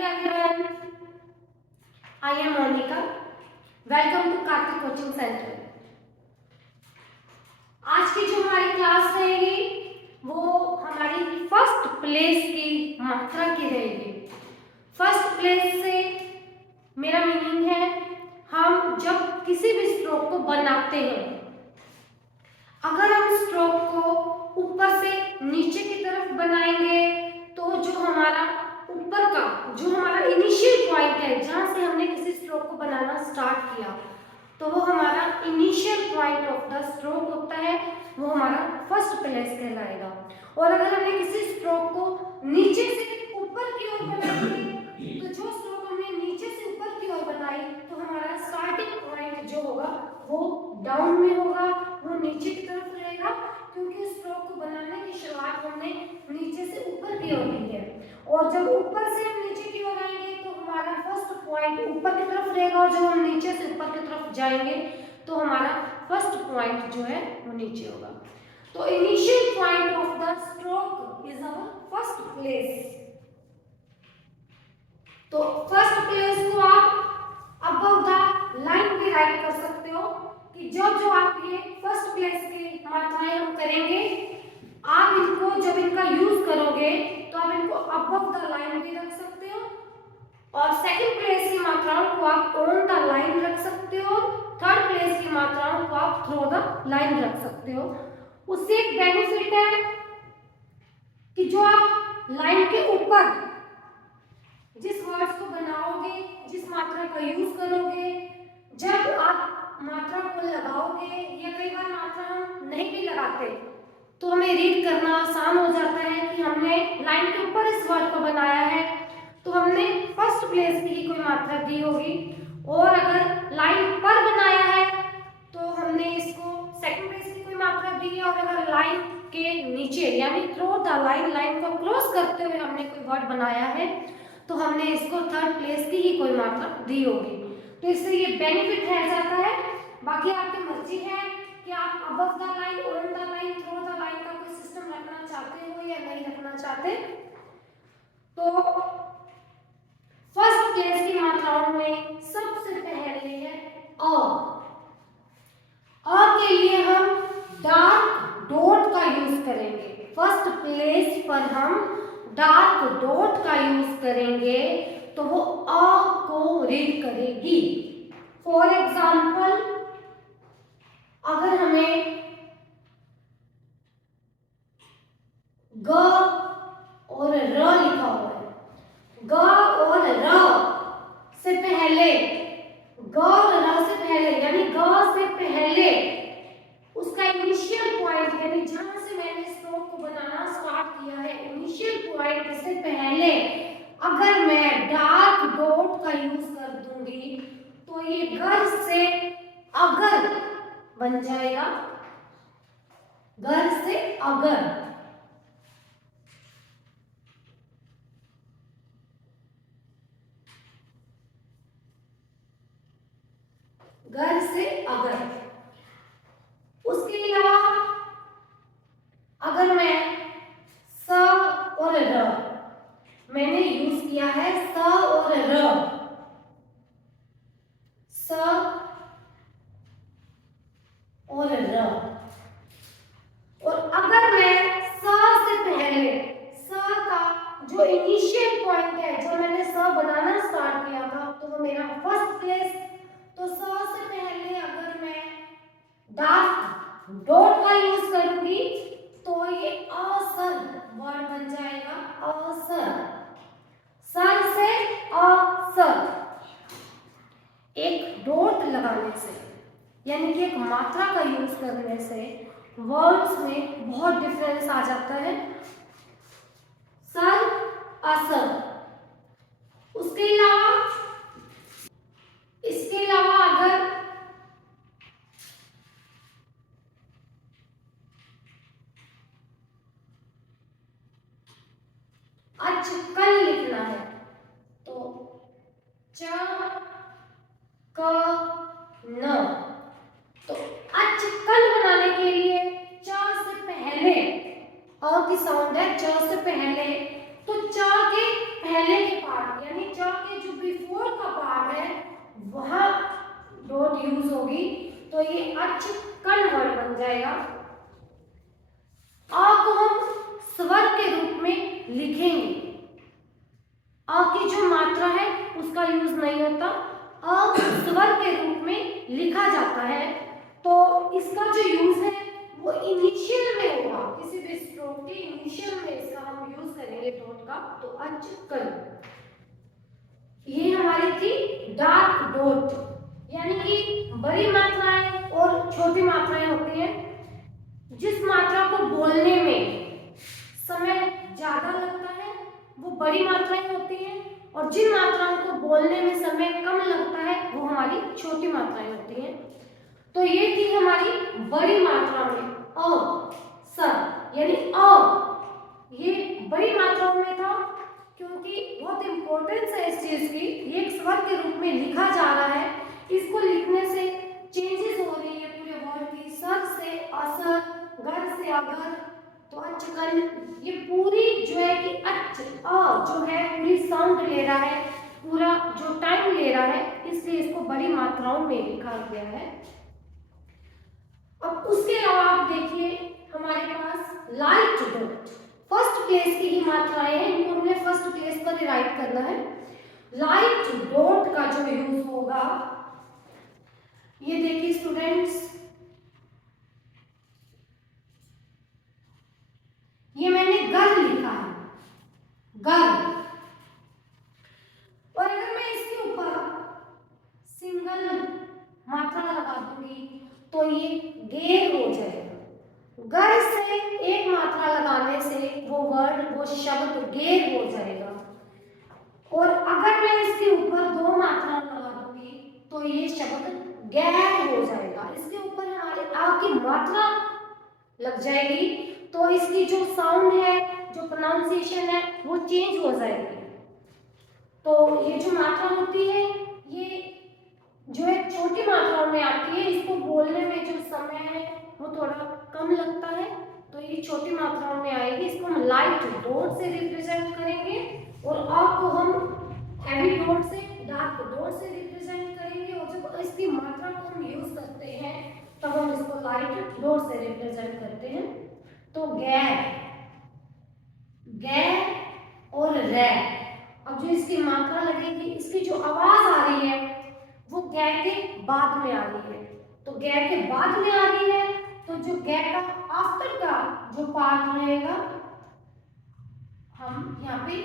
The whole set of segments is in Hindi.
Hello everyone, I am Monica. Welcome to Karthik Coaching Center. आज की जो हमारी क्लास रहेगी वो हमारी फर्स्ट प्लेस की मात्रा की रहेगी। फर्स्ट प्लेस से मेरा मीनिंग है हम जब किसी भी स्ट्रोक को बनाते हैं, अगर हम स्ट्रोक को ऊपर से नीचे की तरफ बनाएंगे तो जो हमारा ऊपर का जो हमारा इनिशियल पॉइंट है जहां से हमने किसी स्ट्रोक को बनाना स्टार्ट किया, तो वो हमारा initial point of the stroke होता है, वो हमारा फर्स्ट प्लेस कहलाएगा। और अगर हमने किसी स्ट्रोक को नीचे से ऊपर की ओर बनाएंगे तो जो स्ट्रोक हमने नीचे से ऊपर की ओर बनाई तो हमारा स्टार्टिंग पॉइंट जो होगा वो डाउन में होगा, वो नीचे की तरफ रहेगा, क्योंकि स्ट्रोक को बनाने की शुरुआत हमने नीचे से ऊपर की ओर की है। और जब ऊपर से हम नीचे की ओर आएंगे तो हमारा फर्स्ट पॉइंट ऊपर की तरफ रहेगा, और जब हम नीचे से ऊपर की तरफ जाएंगे तो हमारा फर्स्ट पॉइंट जो है वो नीचे होगा। तो initial point of the stroke is our first place. तो फर्स्ट प्लेस को आप अबव द लाइन भी राइट कर सकते हो कि जो आप ये फर्स्ट प्लेस की मात्राएं हम करेंगे, आप इनको जब इनका यूज करोगे तो आप इनको अबव द लाइन भी रख सकते हो, और सेकंड प्लेस की मात्राओं को आप ऑन द लाइन रख सकते हो, थर्ड प्लेस की मात्राओं को आप थ्रू द लाइन रख सकते हो। उससे एक बेनिफिट है कि जो आप लाइन के ऊपर जिस वर्ड्स को बनाओगे, जिस मात्रा का यूज करोगे, जब आप मात्रा को लगाओगे, या कई बार मात्रा हम नहीं भी लगाते तो हमें रीड करना आसान हो जाता है कि हमने लाइन के ऊपर इस वर्ड को बनाया है तो हमने फर्स्ट प्लेस की ही कोई मात्रा दी होगी, और अगर लाइन पर बनाया है तो हमने इसको सेकंड प्लेस की कोई मात्रा दी है, और अगर लाइन के नीचे यानी थ्रू द लाइन, लाइन को क्रॉस करते हुए हमने कोई वर्ड बनाया है तो हमने इसको थर्ड प्लेस की ही कोई मात्रा दी होगी। तो इससे ये बेनिफिट रह जाता है। बाकी आपकी मर्जी है कि आप above the line, on the line, through the line का कोई सिस्टम रखना चाहते हो या नहीं रखना चाहते। तो फर्स्ट प्लेस की मात्राओं में सबसे पहले है अ के लिए हम डार्क डॉट का यूज करेंगे। फर्स्ट प्लेस पर हम डार्क डॉट का यूज करेंगे तो वो अ को रीड करेगी। फॉर एग्जाम्पल, अगर हमें ग और र लिखा हुआ है, ग और र से पहले, ग और र से पहले यानी ग से पहले उसका इनिशियल पॉइंट यानी जहां से मैंने स्ट्रोक को बनाना स्टार्ट किया है, इनिशियल पॉइंट से पहले अगर मैं डार्क डॉट का यूज कर दूंगी तो ये घर से अगर बन जाएगा, घर से अगर। घर से अगर। उसके अलावा अगर मैं स और र, मैंने यूज किया है स और र, स और र, और अगर मैं स से पहले, स का जो इनिशियल पॉइंट है, जो मैंने स बनाना स्टार्ट किया था तो वो मेरा फर्स्ट प्लेस, तो स से पहले अगर मैं डार्क डॉट का यूज करूंगी तो ये असर वर्ड बन जाएगा, असर। सर से असर, एक डॉट लगाने से यानी कि एक मात्रा का यूज करने से वर्ड्स में बहुत डिफरेंस आ जाता है। सर, असर। उसके अलावा, इसके अलावा अगर अचकन लिखना है तो च क न, तो अचकन बनाने के लिए च से पहले अ की साउंड है, च से पहले, तो च के पहले के पार्ट यानी च वहां डॉट यूज होगी, तो ये अच कण वर्ड बन जाएगा। अ को हम स्वर के रूप में लिखेंगे। अ की जो मात्रा है उसका यूज नहीं होता, अ स्वर के रूप में लिखा जाता है। तो इसका जो यूज है वो इनिशियल में होगा, किसी भी स्ट्रोक के इनिशियल में इसका हम यूज करेंगे डॉट का, तो अच कण। ये हमारी थी डार्क डॉट, यानी कि बड़ी मात्राएं और छोटी मात्राएं होती हैं। जिस मात्रा को बोलने में समय ज्यादा लगता है वो बड़ी मात्राएं होती हैं, और जिन मात्राओं को बोलने में समय कम लगता है वो हमारी छोटी मात्राएं होती हैं। तो ये थी हमारी बड़ी मात्रा में अ, स, यानी अ ये बड़ी मात्राओं में था, क्योंकि बहुत इंपॉर्टेंस है इस चीज की। ये एक स्वर के रूप में लिखा जा रहा है, इसको लिखने से चेंजेस हो रही है पूरे वर्ड की, सर से असर, घर से अगर, तो अचकन, ये पूरी जो है कि अच अ जो है पूरी साउंड ले रहा है, पूरा जो टाइम ले रहा है, इसलिए इसको बड़ी मात्राओं में लिखा गया है। अब उसके अलावा आप देखिए हमारे पास लाइट डॉट, फर्स्ट प्लेस की ही मात्राएं हैं, इनको हमने फर्स्ट प्लेस पर राइट करना है। लाइट डॉट का जो यूज होगा, ये देखिए स्टूडेंट्स, ये मैंने गर लिखा है, गर, और अगर मैं इसके ऊपर सिंगल मात्रा लगा दूंगी तो ये गेर हो जाएगा। गर से एक मात्रा लगाने से वो वर्ड, वो शब्द गेर हो जाएगा, और अगर मैं इसके ऊपर दो मात्रा लगा दूंगी तो ये शब्द गैर हो जाएगा। इसके ऊपर हमारे आ की मात्रा लग जाएगी तो इसकी जो साउंड है, जो प्रोनाउंसिएशन है, वो चेंज हो जाएगी। तो ये जो मात्रा होती है ये जो है छोटी मात्राओं में आती है, इसको बोलने में जो समय है वो थोड़ा कम लगता है, तो ये छोटी मात्राओं में आएगी। इसको हम लाइट डॉट से रिप्रेजेंट करेंगे, और आ को हम हैवी डॉट से, डार्क डॉट से रिप्रेजेंट करेंगे, और जब इसकी मात्रा को हम यूज करते हैं तब हम इसको लाइट डॉट से रिप्रेजेंट करते हैं। तो गैर, गैर और रै, अब जो इसकी मात्रा लगेगी, इसकी जो आवाज आ रही है वो गै के बाद में आ रही है, तो गै के बाद में आ रही है, तो जो गै का आफ्टर का जो पार्ट रहेगा हम यहाँ पे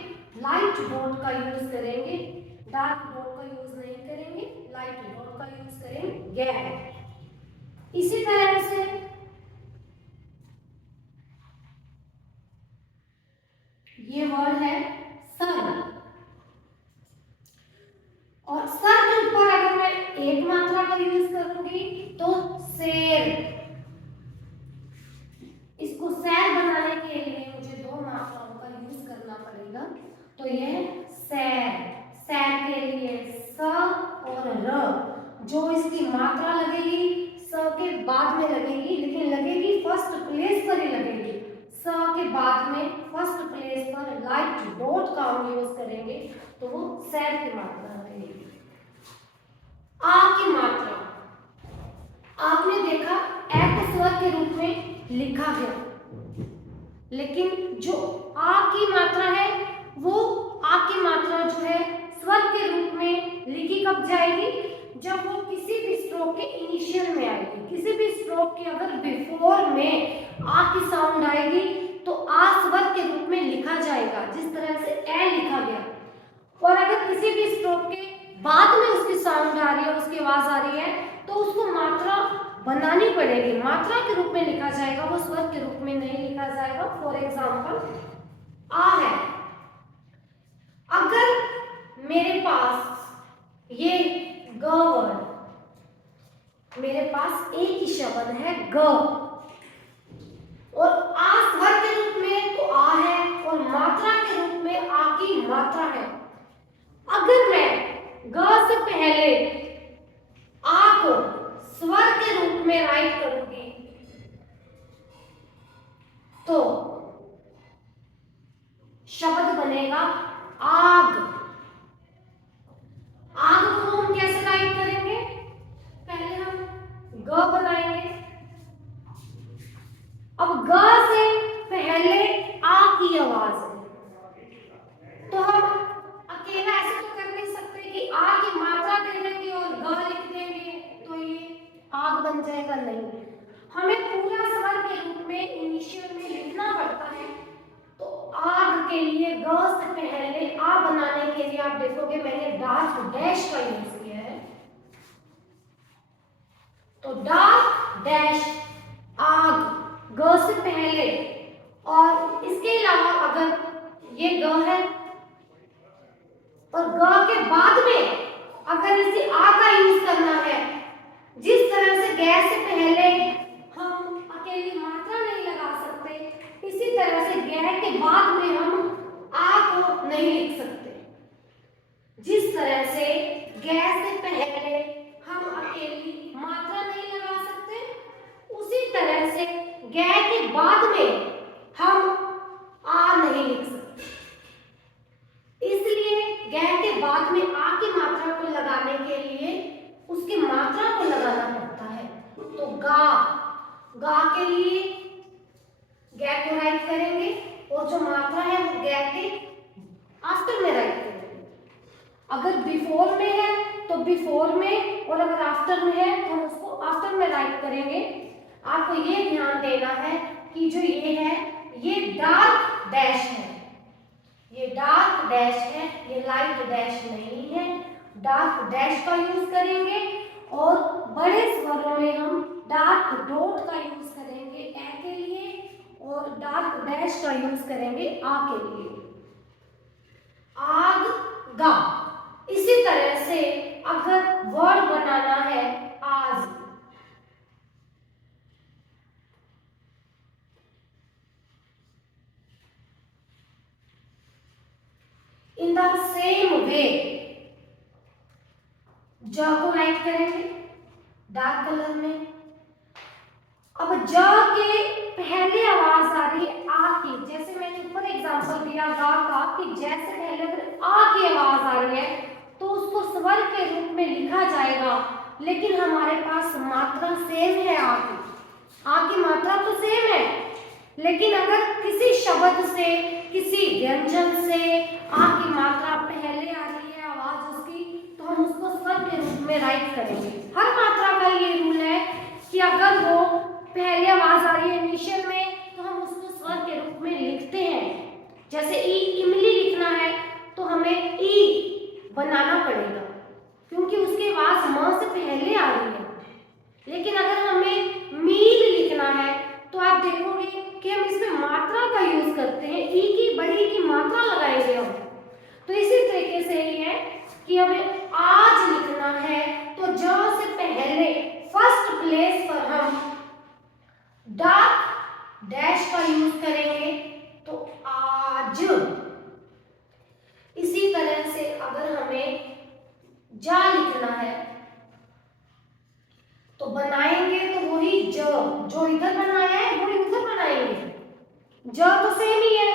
लाइट डॉट का यूज करेंगे, डार्क डॉट का यूज नहीं करेंगे, लाइट डॉट का यूज करेंगे गै। इसी तरह से ये वर्ड है सर, और सर के ऊपर अगर मैं एक मात्रा का यूज करूंगी तो शेर। इसको सैर बनाने के लिए मुझे दो मात्राओं का यूज करना पड़ेगा, तो यह सैर, सैर के लिए स और र, जो इसकी मात्रा लगेगी स के बाद में लगेगी, लेकिन लगेगी फर्स्ट प्लेस पर ही लगेगी। स के बाद में फर्स्ट प्लेस पर लाइट डॉट का हम यूज करेंगे, तो वो सैर की मात्रा लगेगी। आ की मात्रा, आपने देखा ए को स्वर के रूप में लिखा गया, लेकिन जो आ की मात्रा है वो आ की मात्रा जो है स्वर के रूप में लिखी कब जाएगी, जब वो किसी भी स्ट्रोक के इनिशियल में आएगी। किसी भी स्ट्रोक के अगर बिफोर में आ की साउंड आएगी तो आ स्वर के रूप में लिखा जाएगा, जिस तरह से ए लिखा गया। और अगर किसी भी स्ट्रोक के बाद में उसकी साउंड आ रही है, उसकी आवाज आ रही है, तो उसको मात्रा बनानी पड़ेगी, मात्रा के रूप में लिखा जाएगा, वो स्वर के रूप में नहीं लिखा जाएगा। फॉर एग्जाम्पल आ है, अगर मेरे पास ये ग वर्ड, मेरे पास एक ही शब्द है ग, और आ स्वर के रूप में तो आ है, और मात्रा के रूप में आ की मात्रा है। अगर मैं ग से पहले आ को स्वर के रूप में राइट करूंगी तो शब्द बनेगा आग। आग को हम कैसे राइट बन जाएगा? नहीं, हमें पूरा स्वर के रूप में इनिशियल में लिखना पड़ता है। तो आग के लिए ग से पहले आ बनाने के लिए आप देखोगे मैंने डार्क डैश का यूज किया है। तो डार्क डैश आग ग से पहले, और इसके अलावा अगर ये ग है और ग के बाद में अगर इसे आ का यूज करना है, जिस तरह से गै से पहले हम अकेली मात्रा नहीं लगा सकते, इसी तरह से गै के बाद में हम आ को नहीं लिख सकते। जिस तरह से गै से पहले हम अकेली मात्रा नहीं लगा सकते, उसी तरह से गै के बाद में हम आ नहीं लिख सकते। इसलिए गै के बाद में आ की मात्रा को लगाने के लिए उसकी मात्रा को लगाना पड़ता है। तो गा, गा के लिए गै को राइट करेंगे और जो मात्रा है वो गै के आफ्टर में राइट करेंगे। अगर बिफोर में है तो बिफोर में, और अगर आफ्टर में है तो हम उसको आफ्टर में राइट करेंगे। आपको ये ध्यान देना है कि जो ये है ये डार्क डैश है, ये डार्क डैश है, ये लाइट डैश नहीं है। डार्क डैश का यूज करेंगे और बड़े स्वरों में हम डार्क डॉट का यूज करेंगे ए के लिए और डार्क डैश का यूज करेंगे आ के लिए। आग गा। इसी तरह से अगर वर्ड बनाना है आज, इन द सेम वे ज को राइट करेंगे डार्क कलर में। अब ज के पहले आवाज आ रही है आ की, जैसे मैंने ऊपर एग्जांपल दिया गा का कि जैसे पहले अगर आ की आवाज आ रही है तो उसको स्वर के रूप में लिखा जाएगा, लेकिन हमारे पास मात्रा सेम है आ की मात्रा तो सेम है, लेकिन अगर किसी शब्द से किसी व्यंजन से आ की मात्रा पहले आ रही है आवाज उसकी, तो हम उसको स्वर के रूप में राइट करेंगे। हर मात्रा का ये रूल है कि अगर वो पहले आवाज आ रही है इनिशियल में तो हम उसको स्वर के रूप में लिखते हैं। जैसे ई इमली लिखना है तो हमें ई बनाना पड़ेगा क्योंकि उसकी आवाज म से पहले आ रही है। लेकिन अगर हमें मील लिखना है तो आप देखोगे कि हम इसमें मात्रा का यूज करते हैं, ई की बड़ी की मात्रा लगाएंगे हम। तो इसी तरीके से ये है कि हमें आज लिखना है तो ज से पहले फर्स्ट प्लेस पर हम डार्क डैश का यूज करेंगे तो आज। इसी तरह से अगर हमें जा लिखना है तो बनाएंगे तो वही ज, जो इधर बनाया है वही उधर बनाएंगे। ज तो सेम ही है,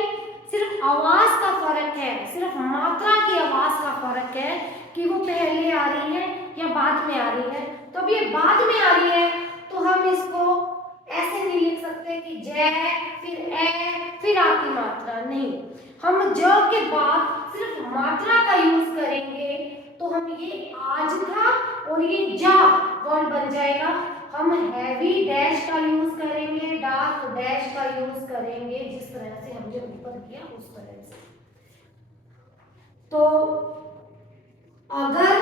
सिर्फ आवाज का फर्क है, सिर्फ मात्रा की आवाज का फर्क है कि वो पहले आ रही है या बाद में आ रही है। तो अब ये बाद में आ रही है तो हम इसको ऐसे नहीं लिख सकते कि जय फिर ए फिर आ की मात्रा, नहीं, हम ज के बाद सिर्फ मात्रा का यूज करेंगे तो हम ये आज था और ये जा वर्ड बन जाएगा। हम हैवी डैश का यूज करेंगे, डार्क डैश का यूज करेंगे, जिस तरह से हमने ऊपर किया उस तरह से। तो अगर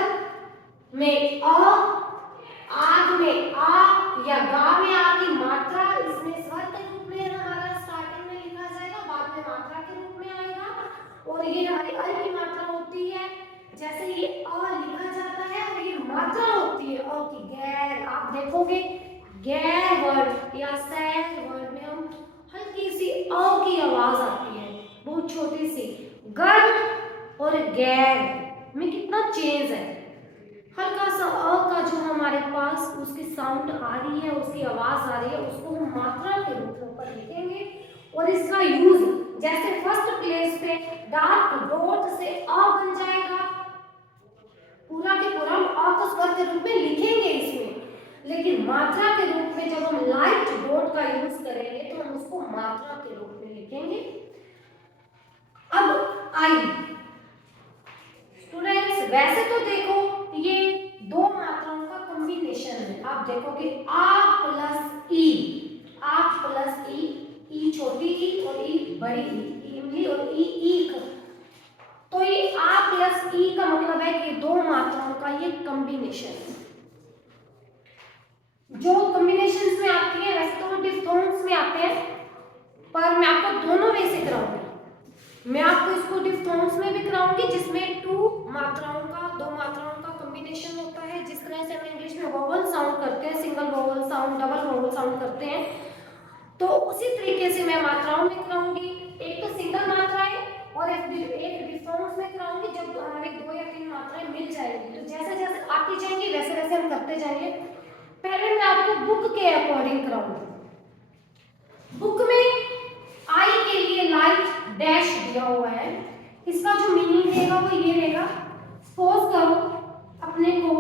में आग में आ या गा में आ की मात्रा इसमें स्वर के रूप में हमारा स्टार्टिंग में लिखा जाएगा, बाद में मात्रा के रूप में आएगा। और ये हमारी अ की मात्रा होती है, जैसे ये अ लिखा जाता है और ये मात्रा होती है अ की। गैर, आप देखोगे गैर वर्ड या सैर वर्ड में हम हल्की सी अ की आवाज आती है, बहुत छोटी सी। गर और गैर में कितना चेंज है, हल्का सा अ का जो हमारे पास उसकी साउंड आ रही है, उसकी आवाज आ रही है, उसको हम मात्रा के रूप में ऊपर लिखेंगे। और इसका यूज जैसे फर्स्ट प्लेस पे डार्क डॉट से अ बन जाएगा, पूरा के पूरा हम अ को स्वर के रूप में लिखेंगे इसमें, लेकिन मात्रा के रूप में जब हम लाइट डॉट का यूज करेंगे तो हम उसको मात्रा के रूप में लिखेंगे। अब आई स्टूडेंट्स, वैसे तो देखो ये दो मात्राओं का कॉम्बिनेशन कॉम्बिनेशन है। आप देखोगे आ प्लस ई, आ प्लस ई छोटी ई और ई बड़ी ई, इमली और ई ईक। तो ये आ प्लस ई का मतलब है कि दो मात्राओं का ये कॉम्बिनेशन है। जो कॉम्बिनेशंस में आती है वैसे तो वो डिफथोंग्स में आते हैं, पर मैं आपको दोनों वे से कराऊंगी। मैं आपको इसको डिफथोंग्स में भी कराऊंगी जिसमें दो मात्राओं का कॉम्बिनेशन होता है। जिस तरह से हम इंग्लिश में वोवल साउंड करते हैं, single vowel sound, double vowel sound करते हैं, तो उसी तरीके से मैं मात्राओं में कराऊंगी। एक तो सिंगल मात्राएं और एक डिफथोंग्स में कराऊंगी जब हमारी 2 या 3 मात्राएं मिल जाएंगी। तो जैसे जैसे आती जाएंगी वैसे वैसे हम करते जाएंगे। पहले मैं आपको बुक के अकॉर्डिंग कराऊंगी। बुक में आई के लिए लाइट डैश दिया हुआ है, इसका जो मीनिंग रहेगा वो ये रहेगा, सपोज करो अपने को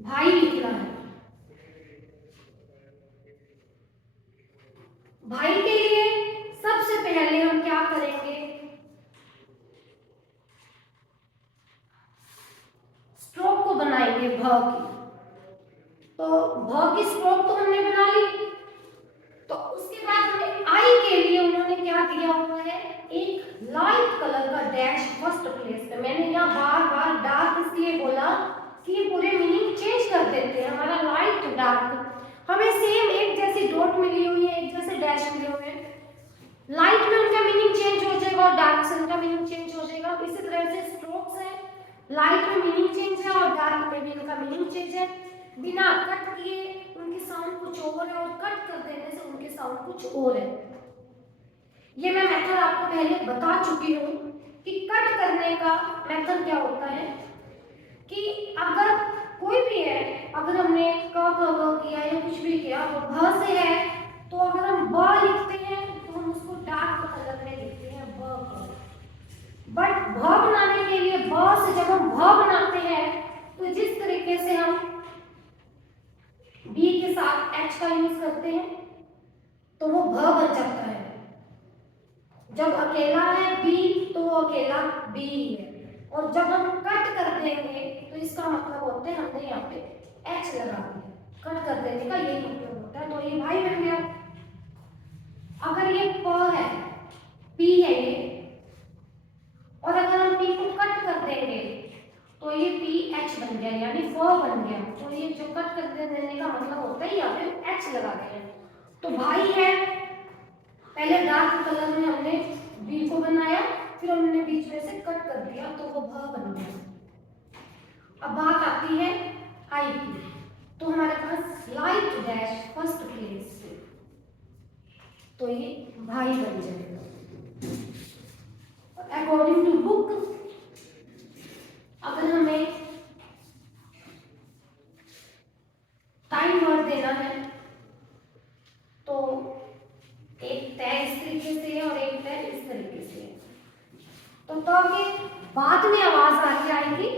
भाई लिखना है। भाई के लिए सबसे पहले हम क्या करेंगे, स्ट्रोक को बनाएंगे भ की। तो भ की स्ट्रोक तो हमने बना ली। तो उसके बाद हमें आई के लिए उन्होंने क्या दिया हुआ है, एक लाइट कलर का डैश फर्स्ट प्लेस पे। मैंने यहाँ बार बार डार्क इसलिए बोला कि ये पूरे मीनिंग चेंज कर देते हैं। हमारा लाइट डार्क हमें सेम एक जैसी डॉट मिली हुई है, एक जैसे डैश मिले हुए हैं। लाइट में उनका मीनिंग चेंज हो जाएगा और डार्क से उनका मीनिंग चेंज हो जाएगा। इसी तरह से स्ट्रोक्स है, लाइट में मीनिंग चेंज है और डार्क में भी उनका मीनिंग चेंज है। बिना कट किए उनकी साउंड कुछ और है और कट कर देने से उनकी साउंड कुछ और है। ये मैं मेथड आपको पहले बता चुकी हूँ कि कट करने का मेथड क्या होता है कि अगर कोई भी है, अगर हमने क किया या कुछ भी किया वो भ से है, तो अगर हम ब लिखते हैं तो हम उसको डार्क कलर में लिखते हैं ब। बट भ बनाने के लिए ब से जब हम भ बनाते हैं तो जिस तरीके से हम बी के साथ एच का यूज करते हैं तो वो भ बन जाता है। जब अकेला है बी तो वो अकेला बी है, और जब हम कट कर देंगे तो इसका मतलब होता है हमने यहाँ पे एच लगा दिया। कट कर देने का यही मतलब होता है। तो ये भाई बन गया। अगर ये प है, पी है ये, और अगर हम पी को कट कर देंगे तो ये पी एच बन गया, यानी फ बन गया। तो ये जो कट कर देने का मतलब होता है यहाँ पे एच लगा दें। तो भाई है, पहले डार्क कलर में हमने बी को बनाया, फिर हमने बीच में से कट कर दिया तो वो भ बन गया। अब बात आती है आई की, तो हमारे पास लाइट डैश फर्स्ट प्लेस, तो ये भाई बन जाएगा। अकॉर्डिंग टू बुक अगर हमें टाइम वर्ड देना है तो एक तय इस तरीके से है और एक तय इस तरीके से है। तो के बाद में आवाज आगे आएगी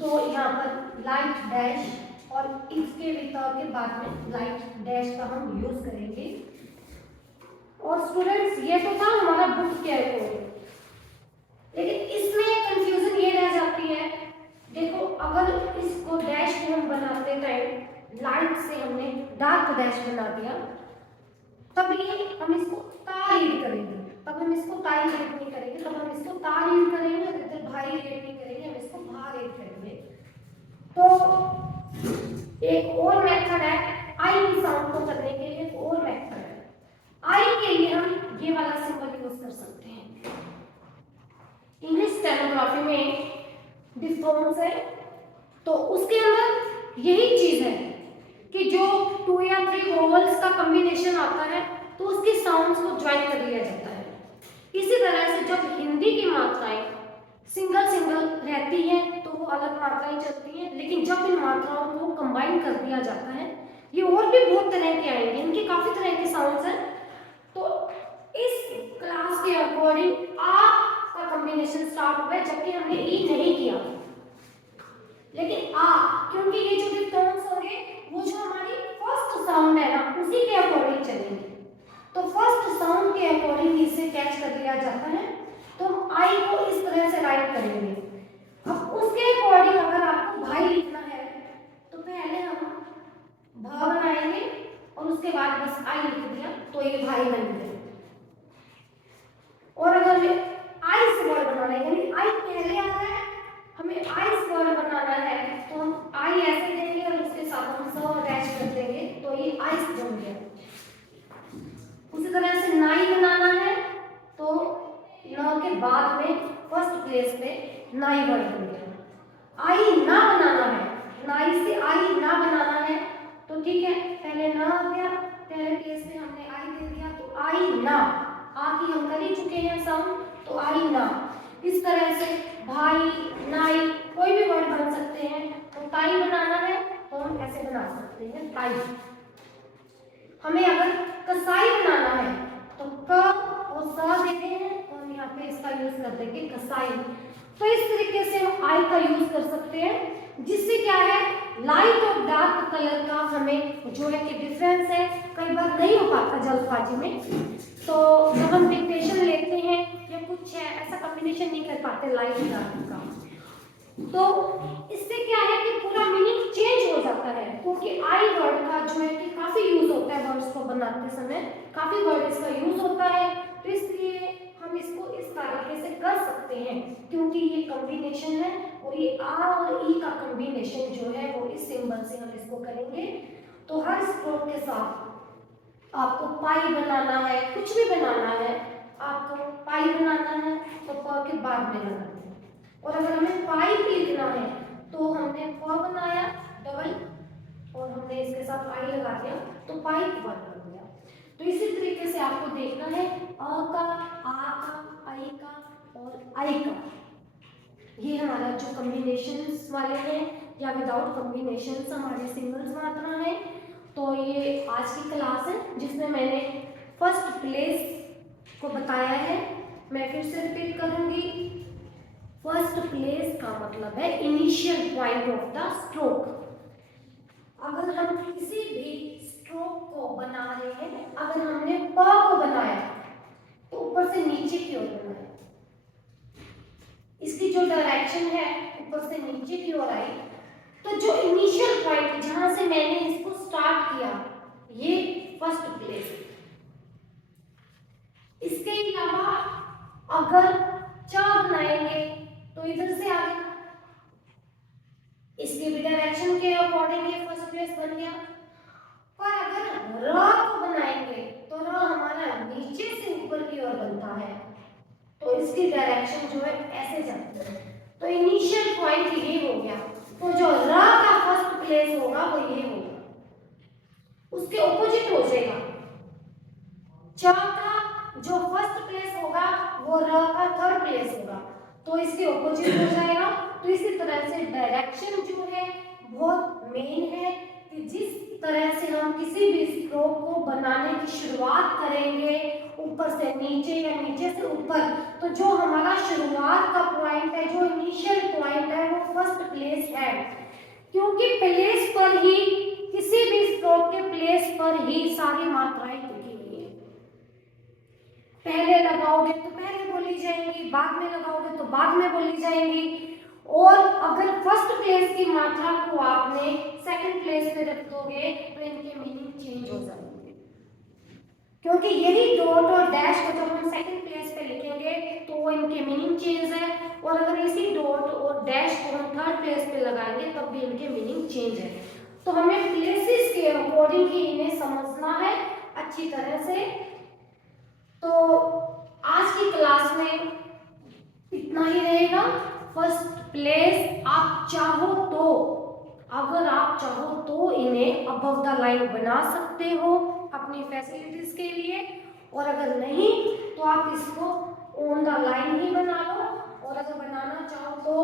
तो यहाँ पर लाइट डैश, और इसके भी के बाद में लाइट डैश का हम यूज करेंगे। और स्टूडेंट्स ये तो था हमारा बुक के अकॉर्डिंग, लेकिन इसमें कंफ्यूजन ये रह जाती है। देखो अगर इसको डैश को हम बनाते टाइम लाइट से हमने डार्क डैश बना दिया, तब ये हम इसको ता रीड करेंगे, तब हम इसको ताई रीड नहीं करेंगे, तब हम इसको ता रीड करेंगे, फिर भाई रीड नहीं करेंगे, हम इसको भा रीड करेंगे। तो एक और मेथड है आई की साउंड को करने के लिए, एक और मेथड है। आई के लिए हम ये वाला सिंबल यूज कर सकते हैं। इंग्लिश स्टेनोग्राफी में डिफथोंग्स है, तो उसके अंदर यही चीज है कि जो 2 या 3 वोवल्स का कॉम्बिनेशन आता है तो उसकी साउंड्स को ज्वाइन कर लिया जाता है। इसी तरह से जब हिंदी की मात्राएं सिंगल सिंगल रहती हैं तो वो अलग मात्राएं चलती हैं, लेकिन जब इन मात्राओं को कंबाइन कर दिया जाता है, ये और भी बहुत तरह के आएंगे, इनके काफी तरह के साउंड्स हैं। तो इस क्लास के अकॉर्डिंग आ का कॉम्बिनेशन स्टार्ट हुआ है, जबकि हमने ई नहीं किया, लेकिन आ, क्योंकि ये जो डिफथोंग्स होंगे वो जो हमारी फर्स्ट साउंड है ना उसी के अकॉर्डिंग चलेंगे। तो फर्स्ट साउंड के अकॉर्डिंग इसे कैच कर लिया जाता है। तो हम आई को इस तरह से राइट करेंगे। अब उसके अकॉर्डिंग अगर आई ऐसे देंगे और उसके साथ हम स अटैच कर देंगे तो ये आइस बन गया। उसी तरह से नाई बनाना है तो न के बाद में फर्स्ट प्लेस पे नाई वर्ड बन गया। आई ना बनाना है, नाई से आई ना बनाना है तो ठीक है, पहले ना आ गया, पहले प्लेस पे हमने आई दे दिया तो आई ना, आ की हम कर ही चुके हैं साउंड, तो आई ना। इस तरह से भाई, नाई, कोई भी वर्ड बन सकते हैं। तो ताई बनाना है तो हम ऐसे बना सकते हैं ताई। हमें अगर कसाई बनाना है तो क और स देते हैं तो हम यहाँ पे इसका यूज कर देंगे कसाई। तो इस तरीके से हम आई का यूज कर सकते हैं, जिससे क्या है लाइट और डार्क कलर का हमें जो है कि डिफरेंस है, कई बार नहीं हो पाता जल्दबाजी में। तो जब हम डिक्टेशन लेते हैं या कुछ है ऐसा कॉम्बिनेशन नहीं कर पाते लाइट और डार्क का, तो इससे क्या है कि पूरा मीनिंग चेंज हो जाता है। क्योंकि आई वर्ड का जो है कि काफी यूज होता है वर्ड्स को बनाते समय, काफी वर्ड इसका यूज होता है, तो इसलिए हम इसको इस तरीके से कर सकते हैं। क्योंकि ये कॉम्बिनेशन है और ये आ और ई का कॉम्बिनेशन जो है वो इस सिंबल से हम इसको करेंगे। तो हर स्ट्रोक के साथ आपको पाई बनाना है, कुछ भी बनाना है, आपको पाई बनाना है तो प के बाद में लगाना है। और अगर हमें पाई लिखना है तो हमने प बनाया डबल और हमने इसके साथ आई लगा दिया तो पाई वर्ड बन गया। तो इसी तरीके से आपको देखना है अ का, आ का, आई का और आई का, ये हमारा जो कॉम्बिनेशंस वाले हैं या विदाउट कॉम्बिनेशंस हमारे सिंगल्स मात्रा है। तो ये आज की क्लास है जिसमें मैंने फर्स्ट प्लेस को बताया है। मैं फिर से रिपीट करूंगी, फर्स्ट प्लेस का मतलब है initial point of the stroke. अगर हम किसी भी स्ट्रोक को बना रहे हैं, अगर हमने प को बनाया तो ऊपर से नीचे की ओर बनाया, इसकी जो डायरेक्शन है ऊपर से नीचे की ओर आई, तो जो इनिशियल पॉइंट जहां से मैंने इसको स्टार्ट किया ये फर्स्ट प्लेस। इसके अलावा अगर च बनाएंगे तो इधर से आगे, इसके भी डायरेक्शन के अकॉर्डिंग ये फर्स्ट प्लेस बन गया। पर अगर र को बनाएंगे तो र हमारा नीचे से ऊपर की ओर बनता है, तो इसकी डायरेक्शन जो है ऐसे जाती है। तो इनिशियल पॉइंट ये हो गया, तो जो र का फर्स्ट प्लेस होगा वो ये होगा, उसके ऑपोजिट हो जाएगा। च का जो फर्स्ट प्लेस होगा वो र का थर्ड प्लेस होगा, तो इसके ऑपोजिट हो जाएगा। तो इसी तरह से डायरेक्शन जो है बहुत मेन है कि जिस तरह से हम किसी भी स्ट्रोक को बनाने की शुरुआत करेंगे ऊपर से नीचे या नीचे से ऊपर, तो जो हमारा शुरुआत का पॉइंट है, जो इनिशियल पॉइंट है वो फर्स्ट प्लेस है। क्योंकि प्लेस पर ही, किसी भी स्ट्रोक के प्लेस पर ही सारी मात्राएं लिखी हुई है। पहले लगाओगे तो पहले बोली जाएंगी, बाद में लगाओगे तो बाद में बोली जाएंगी। और अगर फर्स्ट प्लेस की मात्रा को आपने सेकंड प्लेस पे रख दोगे तो इनके मीनिंग चेंज हो जाएंगे। क्योंकि यही डॉट और डैश को जब हम सेकंड प्लेस पे लिखेंगे तो वो इनके मीनिंग चेंज है, और अगर इसी डॉट और डैश को हम थर्ड प्लेस पे लगाएंगे तब भी इनके मीनिंग चेंज है। तो हमें प्लेसेस के अकॉर्डिंग ही इन्हें समझना है अच्छी तरह से। तो आज की क्लास में इतना ही रहेगा। फर्स्ट प्लेस आप चाहो तो, अगर आप चाहो तो इन्हें अबव द लाइन बना सकते हो अपनी फैसिलिटीज के लिए, और अगर नहीं तो आप इसको ऑन द लाइन ही बना लो। और अगर बनाना चाहो तो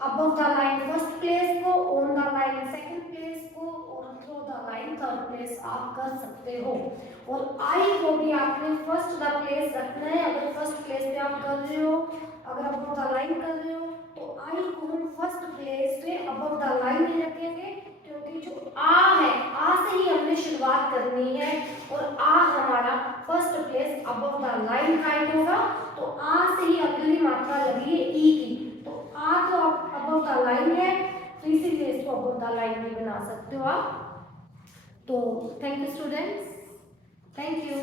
above the line first place को, on the line second place को, और through the line third place आप कर सकते हो। और आई को भी आपने फर्स्ट द प्लेस रखना है। अगर फर्स्ट प्लेस पे आप कर रहे हो, अगर अबव द लाइन कर रहे हो तो आई को हम फर्स्ट प्लेस पे अबव द लाइन ही रखेंगे, क्योंकि जो आ है, आ से ही हमने शुरुआत करनी है, और आ हमारा first place above the line right होगा। तो आ से ही अगली मात्रा लगी है ई की, तो आ तो अबव द लाइन है, तो इसीलिए इसको अबव द लाइन भी बना सकते हो आप। तो thank you students, thank you.